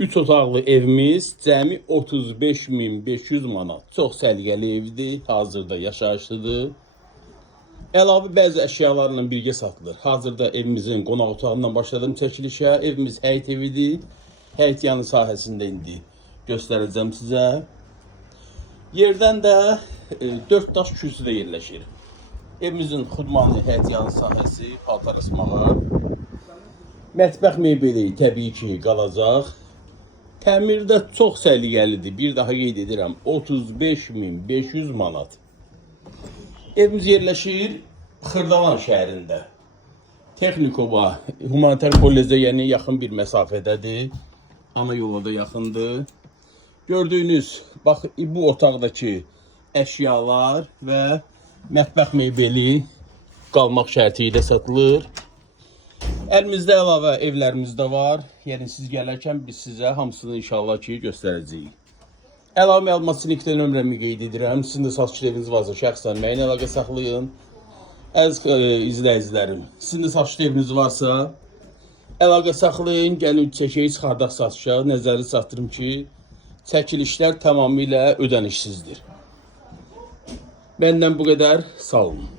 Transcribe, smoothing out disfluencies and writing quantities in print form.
3 otaqlı evimiz cəmi 35.500 manat. Çox səliqəli evdir, hazırda yaşayışlıdır. Əlavə bəzi əşyalarla birgə satılır. Hazırda evimizin qonaq otağından başladım çəkilişə. Evimiz həyət evidir. Həyət yanı sahəsində indi göstərəcəm sizə. Yerdən də 4 daş kürsüdə yerləşir. Evimizin xudmanlı həyət yanı sahəsi, paltar asmağı. Mətbəx mebeli təbii ki qalacaq. Təmirdə çox səliqəlidir. Bir daha qeyd edirəm, 35.500 manat. Evimiz yerləşir Xırdalan şəhərində. Texnikova, humanitar kollecə yəni yaxın bir məsafədədir. Ana yola da yaxındır. Gördüyünüz, bax bu otaqdakı əşyalar və mətbəx mebeli qalmaq şərti ilə satılır. Əlimizdə əlavə evlərimiz də var. Yəni siz gələrkən biz sizə hamısını inşallah ki göstərəcəyik. Əlavə məlumat üçün iki nömrəmi qeyd edirəm. Sizin də satış eviniz varsa şəxsən mənimlə əlaqə saxlayın. Əziz izləyicilərim, sizin də satış eviniz varsa əlaqə saxlayın. Gəlin çəkəyi çıxardaq satışa. Nəzəri çatdırım ki, çəkilişlər tamamilə ödənişsizdir. Məndən bu qədər. Sağ olun.